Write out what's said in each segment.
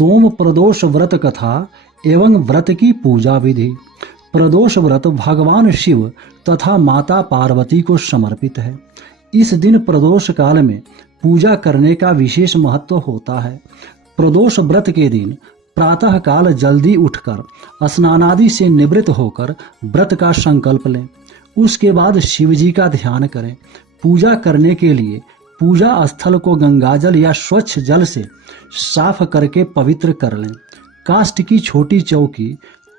सोम प्रदोष व्रत कथा एवं व्रत की पूजा विधि। प्रदोष व्रत भगवान शिव तथा माता पार्वती को समर्पित है। इस दिन प्रदोष काल में पूजा करने का विशेष महत्व होता है। प्रदोष व्रत के दिन प्रातः काल जल्दी उठकर स्नानादि से निवृत्त होकर व्रत का संकल्प लें। उसके बाद शिव जी का ध्यान करें। पूजा करने के लिए पूजा स्थल को गंगाजल या स्वच्छ जल से साफ करके पवित्र कर लें। काष्ठ की छोटी चौकी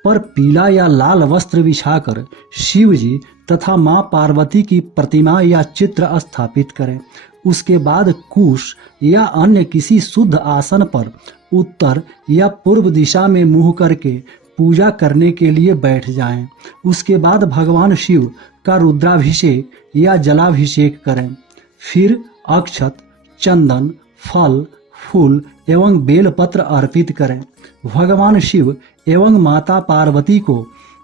पर पीला या लाल वस्त्र बिछाकर शिव जी तथा मां पार्वती की प्रतिमा या चित्र स्थापित करें। उसके बाद कुश या अन्य किसी शुद्ध आसन पर उत्तर या पूर्व दिशा में मुंह करके पूजा करने के लिए बैठ जाएं। उसके बाद भगवान शिव का रुद्राभिषेक या जलाभिषेक करें। फिर अक्षत, चंदन, फल, फूल एवं बेलपत्र अर्पित करें। भगवान शिव एवं माता पार्वती को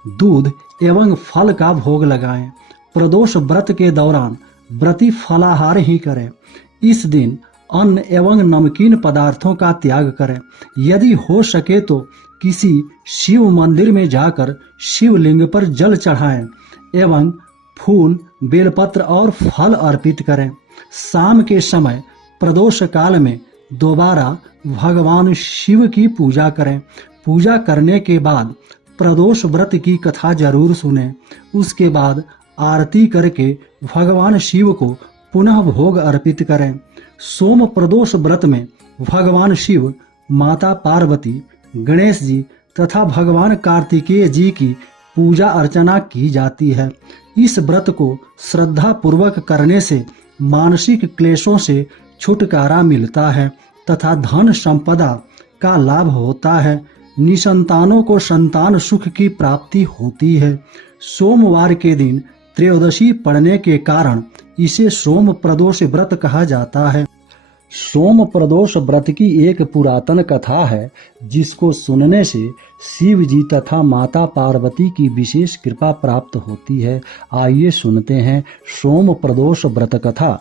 दूध एवं फल का भोग लगाएं। प्रदोष व्रत के दौरान व्रती फलाहार ही करें। इस दिन अन्न एवं नमकीन पदार्थों का त्याग करें। यदि हो सके तो किसी शिव मंदिर में जाकर शिवलिंग पर जल चढ़ाएं एवं फूल, बेलपत्र और फल अर्पित करें। शाम के समय प्रदोष काल में दोबारा भगवान शिव की पूजा करें। पूजा करने के बाद प्रदोष व्रत की कथा जरूर सुनें। उसके बाद आरती करके भगवान शिव को पुनः भोग अर्पित करें। सोम प्रदोष व्रत में भगवान शिव, माता पार्वती, गणेश जी तथा भगवान कार्तिकेय जी की पूजा अर्चना की जाती है। इस व्रत को श्रद्धा पूर्वक करने से मानसिक क्लेशों से छुटकारा मिलता है तथा धन संपदा का लाभ होता है। निसंतानों को संतान सुख की प्राप्ति होती है। सोमवार के दिन त्रयोदशी पड़ने के कारण इसे सोम प्रदोष व्रत कहा जाता है। सोम प्रदोष व्रत की एक पुरातन कथा है जिसको सुनने से शिव जी तथा माता पार्वती की विशेष कृपा प्राप्त होती है। आइए सुनते हैं सोम प्रदोष व्रत कथा।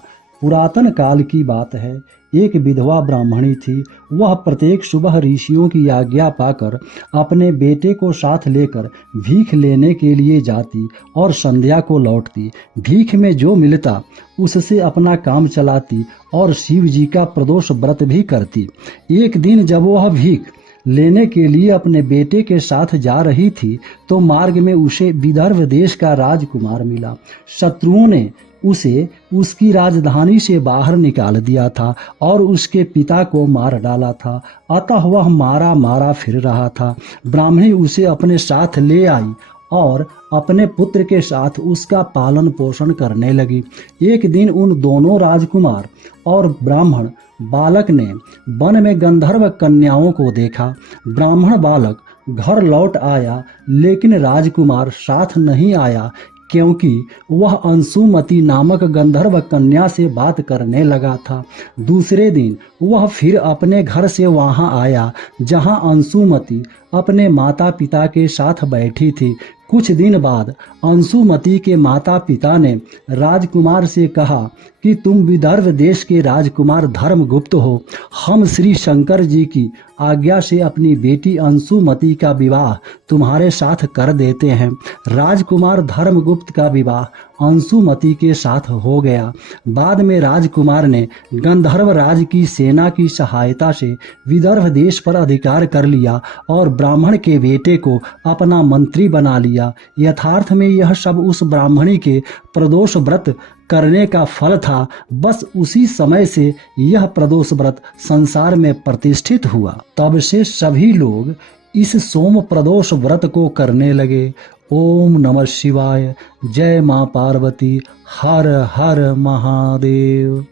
पुरातन काल की बात है। एक विधवा ब्राह्मणी थी। वह प्रत्येक सुबह ऋषियों की आज्ञा पाकर अपने बेटे को साथ लेकर भीख लेने के लिए जाती और संध्या को लौटती। भीख में जो मिलता उससे अपना काम चलाती और शिव जी का प्रदोष व्रत भी करती। एक दिन जब वह भीख लेने के लिए अपने बेटे के साथ जा रही थी तो मार्ग में उसे विदर्भ देश का राजकुमार मिला। शत्रुओं ने उसे उसकी राजधानी से बाहर निकाल दिया था और उसके पिता को मार डाला था। अतः वह मारा मारा फिर रहा था। ब्राह्मणी उसे अपने साथ ले आई और अपने पुत्र के साथ उसका पालन पोषण करने लगी। एक दिन उन दोनों राजकुमार और ब्राह्मण बालक ने वन में गंधर्व कन्याओं को देखा। ब्राह्मण बालक घर लौट आया लेकिन राजकुमार साथ नहीं आया क्योंकि वह अंशुमती नामक गंधर्व कन्या से बात करने लगा था। दूसरे दिन वह फिर अपने घर से वहां आया जहां अंशुमती अपने माता पिता के साथ बैठी थी। कुछ दिन बाद अंशुमती के माता पिता ने राजकुमार से कहा कि तुम विदर्भ देश के राजकुमार धर्मगुप्त हो। हम श्री शंकर जी की आज्ञा से अपनी बेटी अंशुमती का विवाह तुम्हारे साथ कर देते हैं। राजकुमार धर्मगुप्त का विवाह अंशुमती के साथ हो गया। बाद में राजकुमार ने गंधर्व राज की सेना की सहायता से विदर्भ देश पर अधिकार कर लिया और ब्राह्मण के बेटे को अपना मंत्री बना लिया। यथार्थ में यह सब उस ब्राह्मणी के प्रदोष व्रत करने का फल था। बस उसी समय से यह प्रदोष व्रत संसार में प्रतिष्ठित हुआ। तब से सभी लोग इस सोम प्रदोष व्रत को करने लगे। ओम नमः शिवाय। जय मां पार्वती। हर हर महादेव।